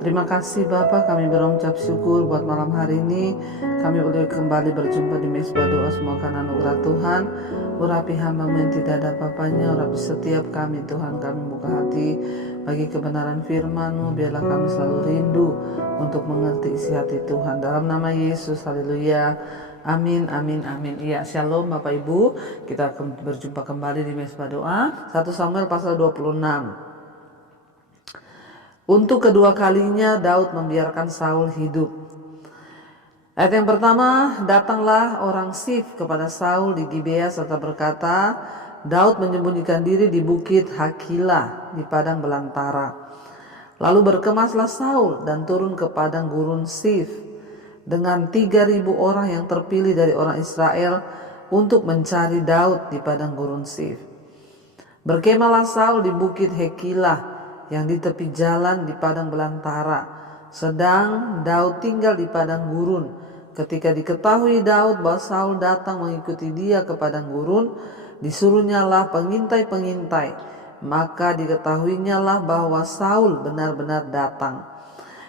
Terima kasih Bapa, kami berucap syukur buat malam hari ini. Kami boleh kembali berjumpa di Mesbah Doa. Semua karena anugerah Tuhan. Urapi hamba yang tidak ada apa-apanya, urapi setiap kami Tuhan. Kami buka hati bagi kebenaran firman-Mu. Biarlah kami selalu rindu untuk mengerti isi hati Tuhan. Dalam nama Yesus, haleluya. Amin, amin, amin. Iya, shalom Bapak Ibu. Kita akan berjumpa kembali di Mesbah Doa. 1 Samuel pasal 26. Untuk kedua kalinya Daud membiarkan Saul hidup. Ayat yang pertama, datanglah orang Sif kepada Saul di Gibea serta berkata, Daud menyembunyikan diri di bukit Hakila di padang belantara. Lalu berkemaslah Saul dan turun ke padang gurun Sif dengan 3.000 orang yang terpilih dari orang Israel untuk mencari Daud di padang gurun Sif. Berkemahlah Saul di bukit Hakila yang di tepi jalan di padang belantara, sedang Daud tinggal di padang gurun. Ketika diketahui Daud bahwa Saul datang mengikuti dia ke padang gurun, disuruhnyalah pengintai-pengintai, maka diketahuinyalah bahwa Saul benar-benar datang.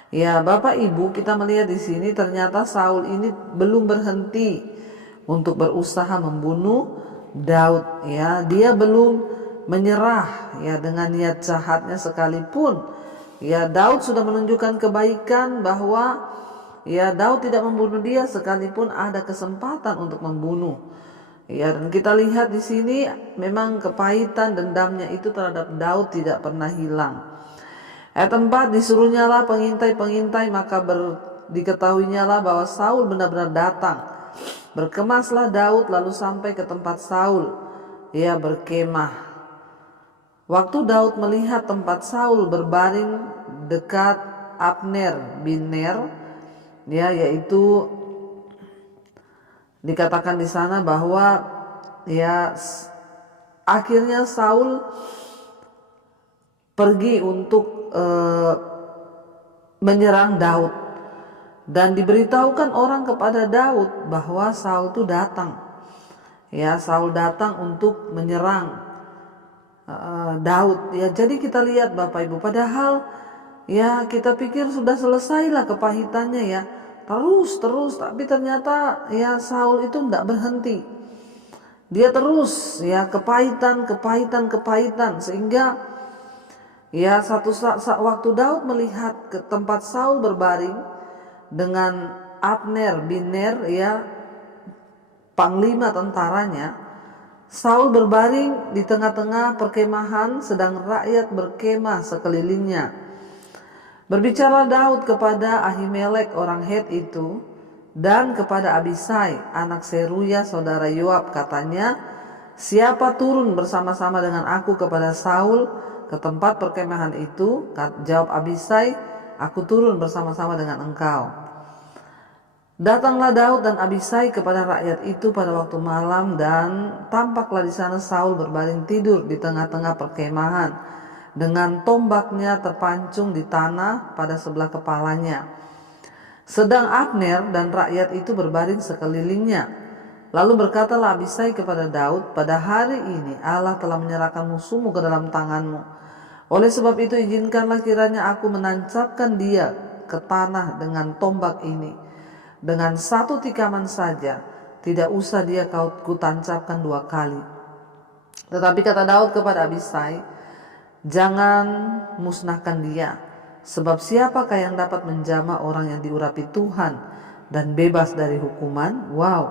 Ya, Bapak Ibu, kita melihat di sini ternyata Saul ini belum berhenti untuk berusaha membunuh Daud. Ya, dia belum menyerah ya dengan niat jahatnya sekalipun. Ya, Daud sudah menunjukkan kebaikan bahwa ya Daud tidak membunuh dia sekalipun ada kesempatan untuk membunuh. Ya, dan kita lihat di sini memang kepahitan dendamnya itu terhadap Daud tidak pernah hilang. Ayat 4, disuruhnyalah pengintai-pengintai, maka diketahuinyalah bahwa Saul benar-benar datang. Berkemaslah Daud lalu sampai ke tempat Saul. Ia berkemah. Waktu Daud melihat tempat Saul berbaring dekat Abner bin Ner, ya, yaitu dikatakan di sana bahwa ya akhirnya Saul pergi untuk menyerang Daud dan diberitahukan orang kepada Daud bahwa Saul itu datang. Ya, Saul datang untuk menyerang Daud. Ya, jadi kita lihat Bapak Ibu, padahal ya kita pikir sudah selesailah kepahitannya ya, terus tapi ternyata ya Saul itu tidak berhenti. Dia terus ya kepahitan sehingga ya satu saat waktu Daud melihat ke tempat Saul berbaring dengan Abner bin Ner, ya panglima tentaranya, Saul berbaring di tengah-tengah perkemahan sedang rakyat berkemah sekelilingnya. Berbicara Daud kepada Ahimelek orang Het itu dan kepada Abisai anak Seruya saudara Yoab, katanya, siapa turun bersama-sama dengan aku kepada Saul ke tempat perkemahan itu? Jawab Abisai, aku turun bersama-sama dengan engkau. Datanglah Daud dan Abisai kepada rakyat itu pada waktu malam, dan tampaklah di sana Saul berbaring tidur di tengah-tengah perkemahan dengan tombaknya terpancung di tanah pada sebelah kepalanya. Sedang Abner dan rakyat itu berbaring sekelilingnya. Lalu berkatalah Abisai kepada Daud, pada hari ini Allah telah menyerahkan musuhmu ke dalam tanganmu. Oleh sebab itu izinkanlah kiranya aku menancapkan dia ke tanah dengan tombak ini. Dengan satu tikaman saja, tidak usah dia ku tancapkan 2 kali. Tetapi kata Daud kepada Abisai, jangan musnahkan dia, sebab siapakah yang dapat menjamah orang yang diurapi Tuhan dan bebas dari hukuman? Wow,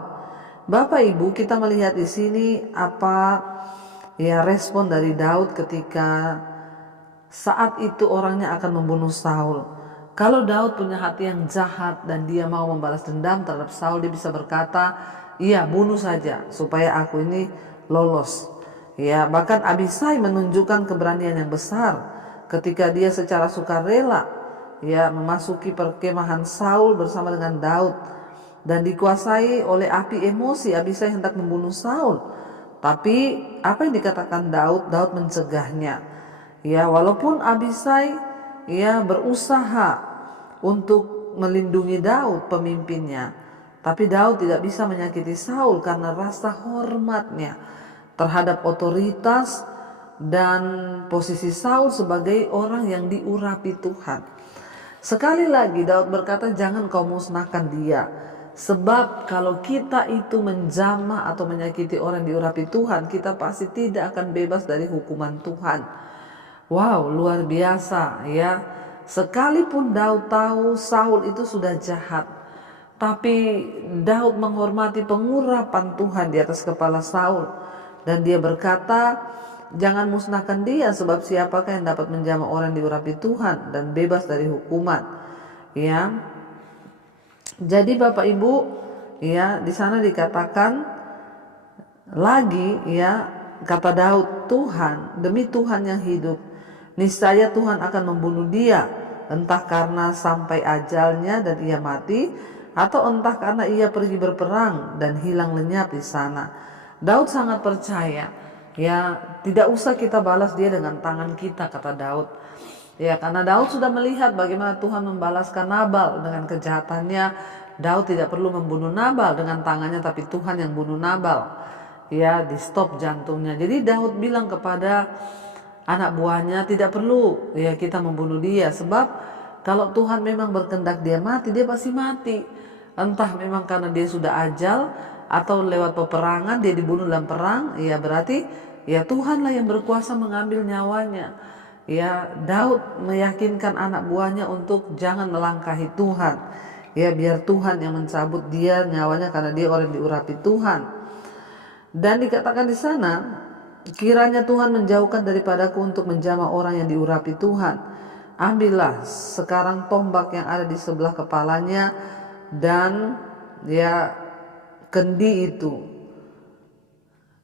Bapak Ibu, kita melihat di sini apa ya respon dari Daud ketika saat itu orangnya akan membunuh Saul. Kalau Daud punya hati yang jahat dan dia mau membalas dendam terhadap Saul, dia bisa berkata, iya, bunuh saja supaya aku ini lolos. Ya, bahkan Abisai menunjukkan keberanian yang besar ketika dia secara sukarela ya memasuki perkemahan Saul bersama dengan Daud, dan dikuasai oleh api emosi. Abisai hendak membunuh Saul, tapi apa yang dikatakan Daud mencegahnya. Ya, walaupun Abisai ya berusaha untuk melindungi Daud pemimpinnya, tapi Daud tidak bisa menyakiti Saul karena rasa hormatnya terhadap otoritas dan posisi Saul sebagai orang yang diurapi Tuhan. Sekali lagi Daud berkata, jangan kau musnahkan dia. Sebab kalau kita itu menjamah atau menyakiti orang yang diurapi Tuhan, kita pasti tidak akan bebas dari hukuman Tuhan. Wow, luar biasa ya. Sekalipun Daud tahu Saul itu sudah jahat, tapi Daud menghormati pengurapan Tuhan di atas kepala Saul. Dan dia berkata, jangan musnahkan dia, sebab siapakah yang dapat menjamah orang diurapi Tuhan dan bebas dari hukuman. Ya. Jadi Bapak Ibu, ya, di sana dikatakan lagi, ya, kata Daud, Tuhan, demi Tuhan yang hidup, niscaya Tuhan akan membunuh dia, entah karena sampai ajalnya dan ia mati, atau entah karena ia pergi berperang dan hilang lenyap di sana. Daud sangat percaya, ya, tidak usah kita balas dia dengan tangan kita, kata Daud. Ya, karena Daud sudah melihat bagaimana Tuhan membalaskan Nabal dengan kejahatannya. Daud tidak perlu membunuh Nabal dengan tangannya, tapi Tuhan yang bunuh Nabal. Ya, di stop jantungnya. Jadi Daud bilang kepada anak buahnya, tidak perlu ya kita membunuh dia, sebab kalau Tuhan memang berkehendak dia mati, dia pasti mati. Entah memang karena dia sudah ajal atau lewat peperangan dia dibunuh dalam perang, ya berarti ya Tuhanlah yang berkuasa mengambil nyawanya. Ya, Daud meyakinkan anak buahnya untuk jangan melangkahi Tuhan. Ya, biar Tuhan yang mencabut dia nyawanya karena dia orang yang diurapi Tuhan. Dan dikatakan di sana, kiranya Tuhan menjauhkan daripadaku untuk menjamah orang yang diurapi Tuhan. Ambillah sekarang tombak yang ada di sebelah kepalanya dan ya kendi itu,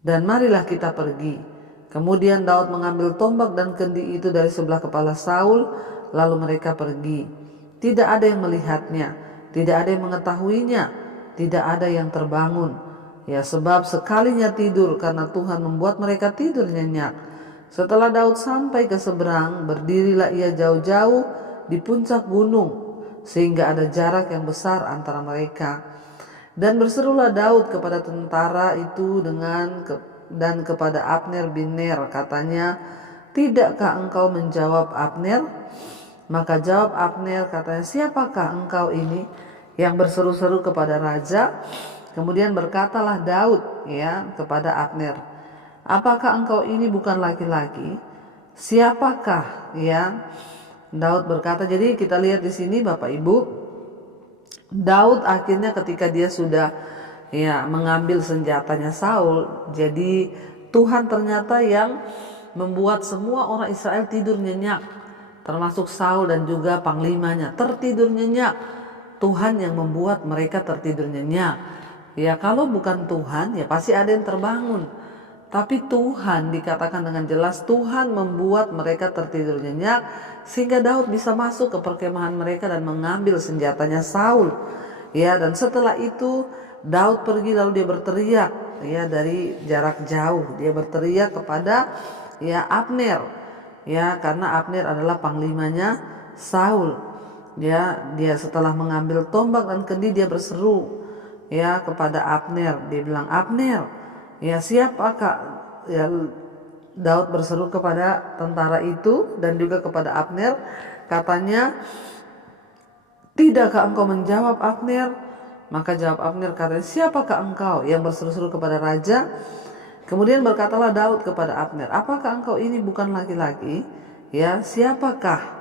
dan marilah kita pergi. Kemudian Daud mengambil tombak dan kendi itu dari sebelah kepala Saul, lalu mereka pergi. Tidak ada yang melihatnya, tidak ada yang mengetahuinya, tidak ada yang terbangun. Ya, sebab sekalinya tidur, karena Tuhan membuat mereka tidur nyenyak. Setelah Daud sampai ke seberang, berdirilah ia jauh-jauh di puncak gunung, sehingga ada jarak yang besar antara mereka. Dan berserulah Daud kepada tentara itu dan kepada Abner bin Ner, katanya, tidakkah engkau menjawab Abner? Maka jawab Abner, katanya, siapakah engkau ini yang berseru-seru kepada raja? Kemudian berkatalah Daud, ya, kepada Abner, apakah engkau ini bukan laki-laki? Siapakah? Ya, Daud berkata. Jadi kita lihat di sini Bapak Ibu, Daud akhirnya ketika dia sudah ya mengambil senjatanya Saul, jadi Tuhan ternyata yang membuat semua orang Israel tidur nyenyak, termasuk Saul dan juga panglimanya tertidur nyenyak. Tuhan yang membuat mereka tertidur nyenyak. Ya, kalau bukan Tuhan ya pasti ada yang terbangun. Tapi Tuhan, dikatakan dengan jelas, Tuhan membuat mereka tertidur nyenyak sehingga Daud bisa masuk ke perkemahan mereka dan mengambil senjatanya Saul. Ya, dan setelah itu Daud pergi lalu dia berteriak, ya, dari jarak jauh. Dia berteriak kepada ya Abner, ya, karena Abner adalah panglimanya Saul. Ya, dia setelah mengambil tombak dan kendi dia berseru ya kepada Abner. Dia bilang, Abner, ya siapakah? Ya, Daud berseru kepada tentara itu dan juga kepada Abner, katanya, tidakkah engkau menjawab Abner? Maka jawab Abner, katanya, siapakah engkau yang berseru-seru kepada raja? Kemudian berkatalah Daud kepada Abner, apakah engkau ini bukan laki-laki? Ya, siapakah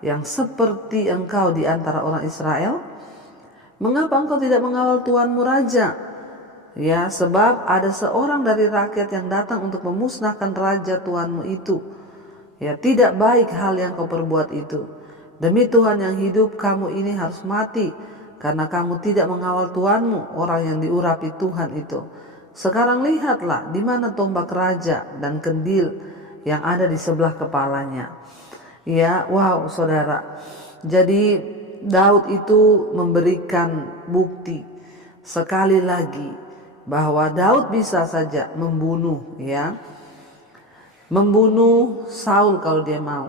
yang seperti engkau di antara orang Israel? Mengapa engkau tidak mengawal tuanmu raja? Ya, sebab ada seorang dari rakyat yang datang untuk memusnahkan raja tuanmu itu. Ya, tidak baik hal yang kau perbuat itu. Demi Tuhan yang hidup, kamu ini harus mati, karena kamu tidak mengawal tuanmu, orang yang diurapi Tuhan itu. Sekarang lihatlah di mana tombak raja dan kendil yang ada di sebelah kepalanya. Ya, wow, saudara. Jadi Daud itu memberikan bukti sekali lagi bahwa Daud bisa saja membunuh, ya, membunuh Saul kalau dia mau.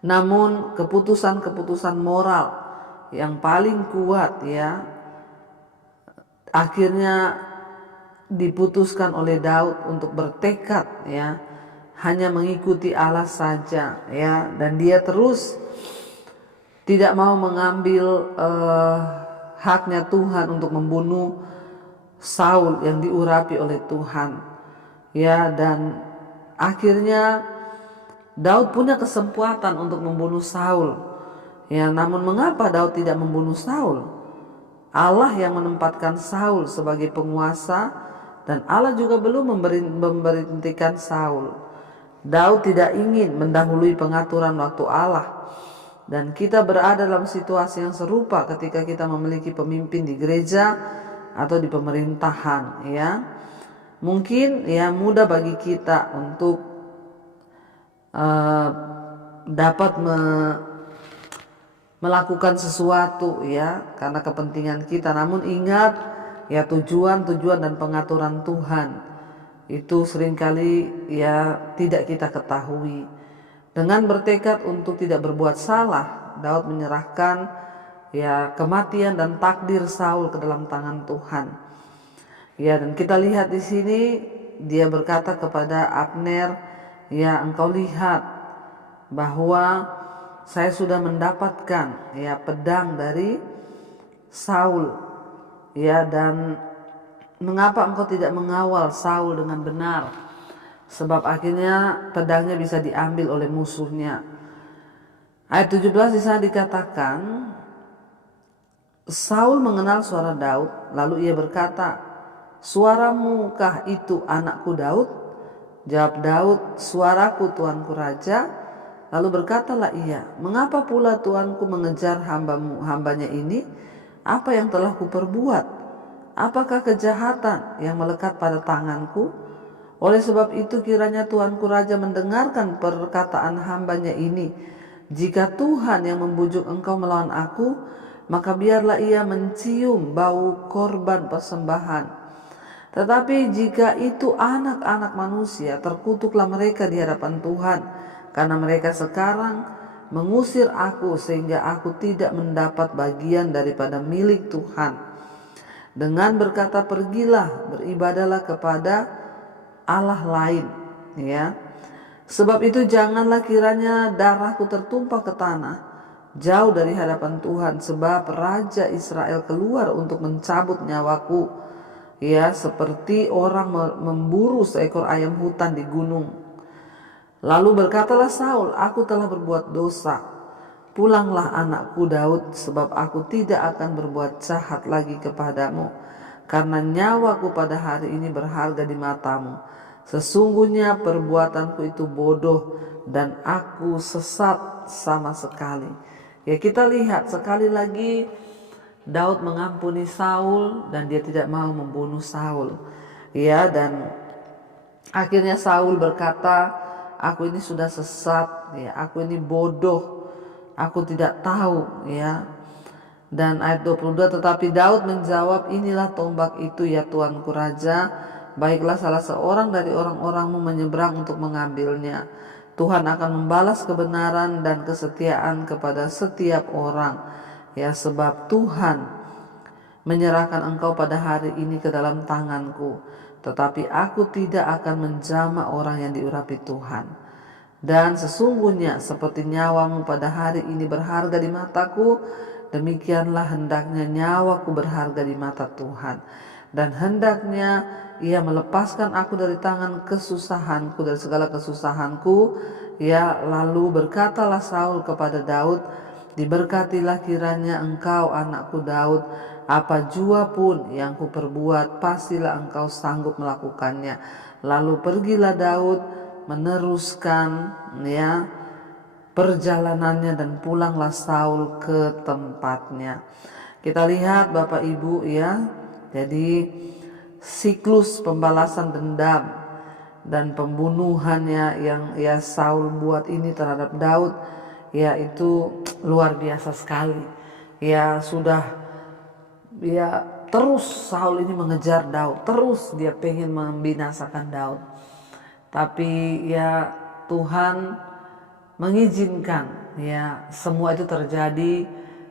Namun keputusan-keputusan moral yang paling kuat, ya, akhirnya diputuskan oleh Daud untuk bertekad, ya, hanya mengikuti Allah saja, ya, dan dia terus tidak mau mengambil haknya Tuhan untuk membunuh Saul yang diurapi oleh Tuhan. Ya, dan akhirnya Daud punya kesempatan untuk membunuh Saul. Ya, namun mengapa Daud tidak membunuh Saul? Allah yang menempatkan Saul sebagai penguasa, dan Allah juga belum memberhentikan Saul. Daud tidak ingin mendahului pengaturan waktu Allah. Dan kita berada dalam situasi yang serupa ketika kita memiliki pemimpin di gereja atau di pemerintahan, ya. Mungkin ya mudah bagi kita untuk dapat melakukan sesuatu, ya, karena kepentingan kita. Namun ingat, ya, tujuan dan pengaturan Tuhan itu seringkali ya tidak kita ketahui. Dengan bertekad untuk tidak berbuat salah, Daud menyerahkan ya kematian dan takdir Saul ke dalam tangan Tuhan. Ya, dan kita lihat di sini dia berkata kepada Abner, ya, engkau lihat bahwa saya sudah mendapatkan ya pedang dari Saul, ya, dan mengapa engkau tidak mengawal Saul dengan benar? Sebab akhirnya pedangnya bisa diambil oleh musuhnya. Ayat 17 di sana dikatakan, Saul mengenal suara Daud, lalu ia berkata, suaramu kah itu anakku Daud? Jawab Daud, suaraku tuanku raja. Lalu berkatalah ia, mengapa pula tuanku mengejar hambanya ini? Apa yang telah kuperbuat? Apakah kejahatan yang melekat pada tanganku? Oleh sebab itu kiranya tuanku raja mendengarkan perkataan hambanya ini. Jika Tuhan yang membujuk engkau melawan aku, maka biarlah ia mencium bau korban persembahan. Tetapi jika itu anak-anak manusia, terkutuklah mereka di hadapan Tuhan, karena mereka sekarang mengusir aku sehingga aku tidak mendapat bagian daripada milik Tuhan. Dengan berkata, pergilah, beribadahlah kepada Allah lain, ya. Sebab itu janganlah kiranya darahku tertumpah ke tanah jauh dari hadapan Tuhan, sebab Raja Israel keluar untuk mencabut nyawaku, ya, seperti orang memburu seekor ayam hutan di gunung. Lalu berkatalah Saul, aku telah berbuat dosa. Pulanglah anakku Daud, sebab aku tidak akan berbuat jahat lagi kepadamu, karena nyawaku pada hari ini berharga di matamu. Sesungguhnya perbuatanku itu bodoh dan aku sesat sama sekali. Ya, kita lihat sekali lagi Daud mengampuni Saul dan dia tidak mau membunuh Saul. Ya, dan akhirnya Saul berkata, aku ini sudah sesat, ya, aku ini bodoh, aku tidak tahu, ya. Dan ayat 22, tetapi Daud menjawab, inilah tombak itu ya tuanku raja, baiklah salah seorang dari orang-orangmu menyeberang untuk mengambilnya. Tuhan akan membalas kebenaran dan kesetiaan kepada setiap orang, ya, sebab Tuhan menyerahkan engkau pada hari ini ke dalam tanganku, tetapi aku tidak akan menjamah orang yang diurapi Tuhan. Dan sesungguhnya seperti nyawamu pada hari ini berharga di mataku, demikianlah hendaknya nyawaku berharga di mata Tuhan. Dan hendaknya ia melepaskan aku dari tangan kesusahanku, dari segala kesusahanku. Ya, lalu berkatalah Saul kepada Daud, diberkatilah kiranya engkau anakku Daud, apa jua pun yang kuperbuat pastilah engkau sanggup melakukannya. Lalu pergilah Daud meneruskan, ya, perjalanannya dan pulanglah Saul ke tempatnya. Kita lihat Bapak Ibu, ya, jadi siklus pembalasan dendam dan pembunuhannya yang ya Saul buat ini terhadap Daud, ya, itu luar biasa sekali. Ya, sudah, ya, terus Saul ini mengejar Daud, terus dia pengen membinasakan Daud. Tapi ya Tuhan mengizinkan, ya, semua itu terjadi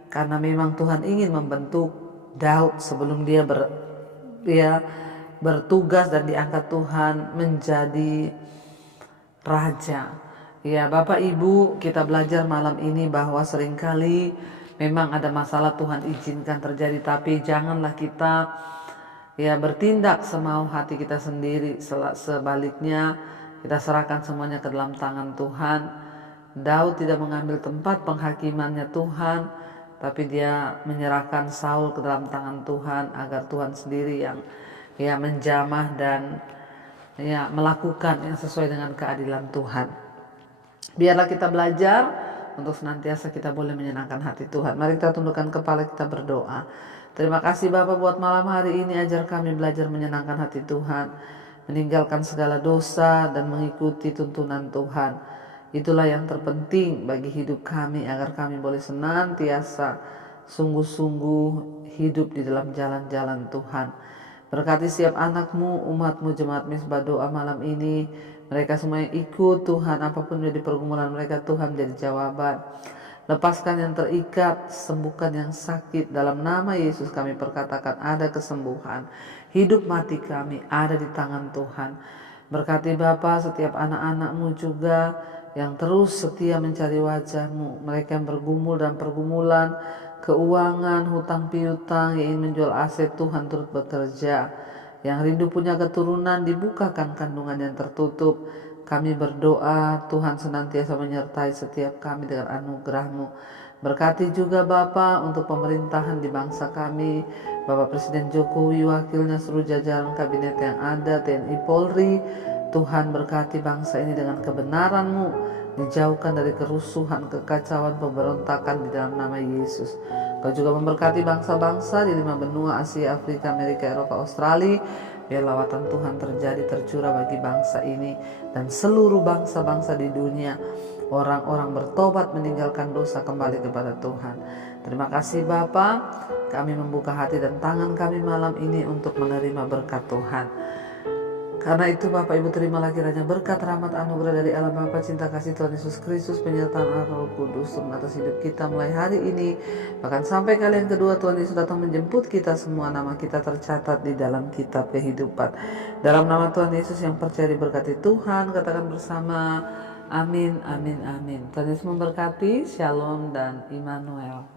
karena memang Tuhan ingin membentuk Daud sebelum dia bertugas dan diangkat Tuhan menjadi raja. Ya Bapak Ibu, kita belajar malam ini bahwa seringkali memang ada masalah Tuhan izinkan terjadi, tapi janganlah kita bertindak semau hati kita sendiri. Sebaliknya kita serahkan semuanya ke dalam tangan Tuhan. Daud tidak mengambil tempat penghakimannya Tuhan, tapi dia menyerahkan Saul ke dalam tangan Tuhan agar Tuhan sendiri yang menjamah dan melakukan yang sesuai dengan keadilan Tuhan. Biarlah kita belajar untuk senantiasa kita boleh menyenangkan hati Tuhan. Mari kita tundukkan kepala, kita berdoa. Terima kasih Bapa buat malam hari ini, ajar kami belajar menyenangkan hati Tuhan, meninggalkan segala dosa dan mengikuti tuntunan Tuhan. Itulah yang terpenting bagi hidup kami, agar kami boleh senantiasa sungguh-sungguh hidup di dalam jalan-jalan Tuhan. Berkati setiap anakmu, umatmu, jemaat Misbah Doa malam ini. Mereka semua yang ikut Tuhan, apapun menjadi pergumulan mereka, Tuhan menjadi jawaban. Lepaskan yang terikat, sembuhkan yang sakit. Dalam nama Yesus kami perkatakan ada kesembuhan. Hidup mati kami ada di tangan Tuhan. Berkati Bapa setiap anak-anakmu juga yang terus setia mencari wajah-Mu. Mereka yang bergumul dan pergumulan, keuangan, hutang piutang, yang ingin menjual aset, Tuhan turut bekerja. Yang rindu punya keturunan, dibukakan kandungan yang tertutup. Kami berdoa Tuhan senantiasa menyertai setiap kami dengan anugerah-Mu. Berkati juga Bapa untuk pemerintahan di bangsa kami, Bapak Presiden Jokowi, wakilnya, seluruh jajaran kabinet yang ada, TNI Polri. Tuhan berkati bangsa ini dengan kebenaran-Mu, dijauhkan dari kerusuhan, kekacauan, pemberontakan di dalam nama Yesus. Kau juga memberkati bangsa-bangsa di 5 benua, Asia, Afrika, Amerika, Eropa, Australia. Biar lawatan Tuhan terjadi tercurah bagi bangsa ini dan seluruh bangsa-bangsa di dunia. Orang-orang bertobat meninggalkan dosa kembali kepada Tuhan. Terima kasih Bapa, kami membuka hati dan tangan kami malam ini untuk menerima berkat Tuhan. Karena itu Bapak Ibu terimalah kiranya berkat, rahmat, anugerah dari Allah Bapa, cinta kasih Tuhan Yesus Kristus, penyertaan Roh Kudus turun atas hidup kita mulai hari ini, bahkan sampai kali yang kedua Tuhan Yesus datang menjemput kita semua. Nama kita tercatat di dalam kitab kehidupan. Dalam nama Tuhan Yesus yang percaya diberkati Tuhan, katakan bersama amin, amin, amin. Tuhan Yesus memberkati. Shalom dan Immanuel.